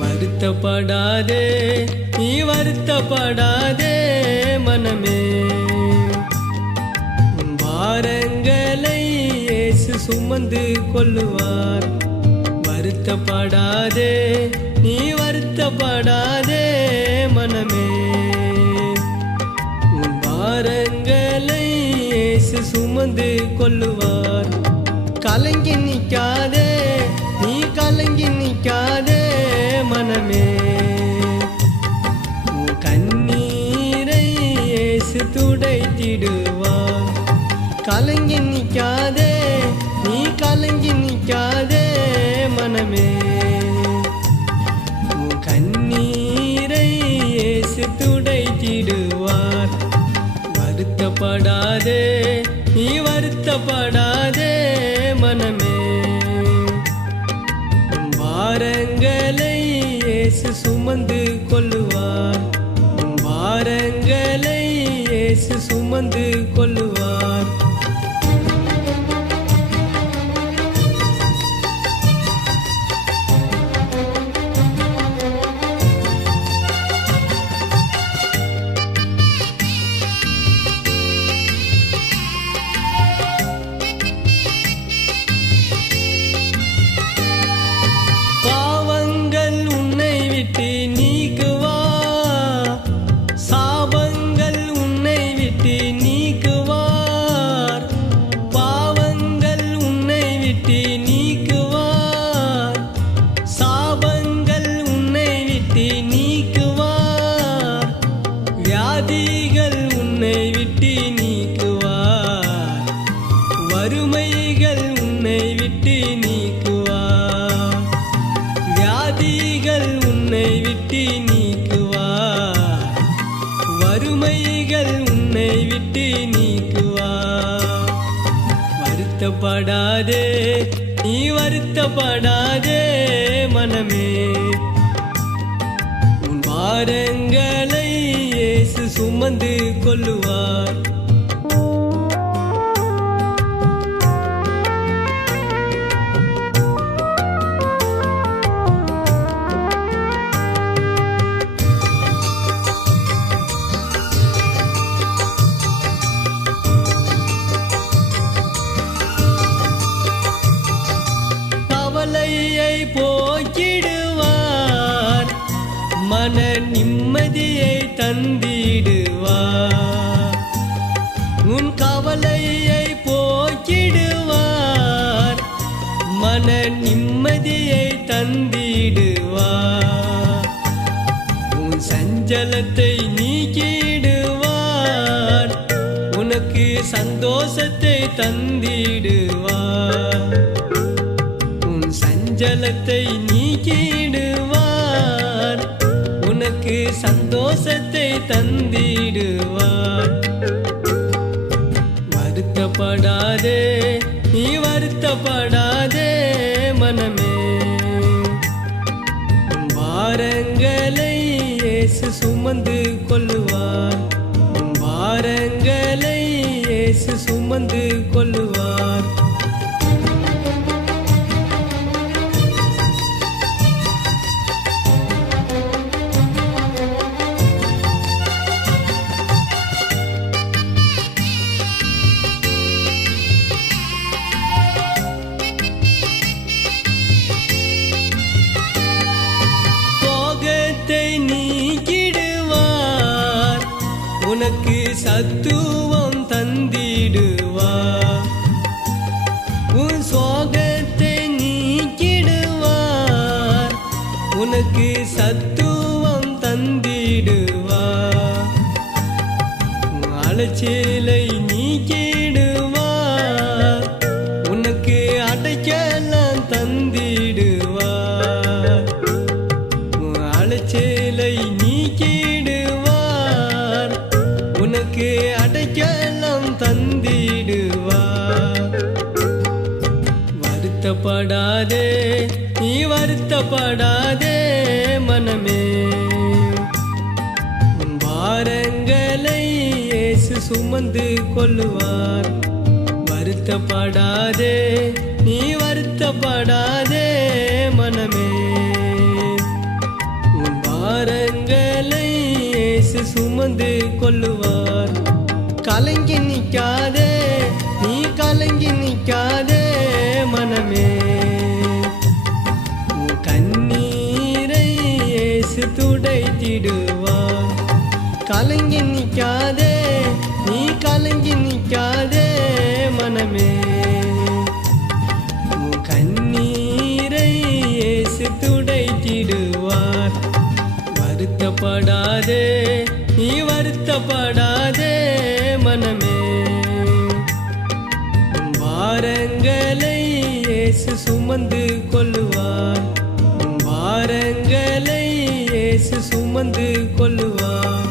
வருத்தப்படாதே நீ வருத்தப்படாதே மனமே சுமந்து கொள்ளுவார். வருத்தப்படாதே நீ வருத்தப்படாதே மனமே. உன் பாரங்களை இயேசு சுமந்து கொள்ளுவார். கலங்கி நிற்காதே நீ கலங்கி நிற்காதே மனமே. உன் கண்ணீரை இயேசு துடைத்திடுவார். கலங்கி நிற்காதே கலங்கி நிற்காதே மனமே. உன் கண்ணீரை இயேசு துடைத்திடுவார். வருத்தப்படாதே நீ வருத்தப்படாதே மனமே. உன் பாரங்களை இயேசு சுமந்து கொள்ளுவார். உன் பாரங்களை இயேசு சுமந்து கொள்ளுவார். விட்டு நீக்குவா வறுமைகள் உன்னை விட்டு நீக்குவா வருத்தப்படாதே நீ வருத்தப்படாதே மனமே. உன் பாரங்களை இயேசு சுமந்து கொள்ளுவார். மன நிம்மதியை தந்திடுவார். உன் கவலையை போக்கிடுவார். மன நிம்மதியை தந்திடுவார். உன் சஞ்சலத்தை நீக்கிடுவார். உனக்கு சந்தோஷத்தை தந்திடுவார். உன் சஞ்சலத்தை நீக்கிடு உனக்கு சந்தோஷத்தை தந்திடுவார் வருத்தப்படாதே நீ வருத்தப்படாதே மனமே. வாரங்களை இயேசு சுமந்து கொள்ளுவார். வாரங்களை இயேசு சுமந்து கொள்ளுவார். உனக்கு சத்துவம் தந்திடுவா. உன் சோகத்தை நீக்கிடுவார். உனக்கு சத்துவம் தந்திடுவா. அலைச்சேலை அலைச்சலை நீக்கிடுவார். உனக்கு அடைக்கலாம் தந்திடுவார். அலைச்சேலை நீ வருத்தப்படாதே நீ வருத்தப்படாதே மனமே. பாரங்களை இயேசு சுமந்து கொள்ளுவார். வருத்தப்படாதே நீ வருத்தப்படாதே மனமே. உன் பாரங்களை இயேசு சுமந்து கொள்ளுவார். கலைஞன் துடைத்திடுவார் கலங்கி நிற்காதே நீ கலங்கி நிற்காதே மனமே. உன் கண்ணீரை ஏசு துடைத்திடுவார். வருத்தப்படாதே நீ வருத்தப்படாதே மனமே. வாரங்களை பாரங்களை இயேசு சுமந்து கொள்ளுவார். வாரங்களை இயேசு சுமந்து கொள்ளுவார்.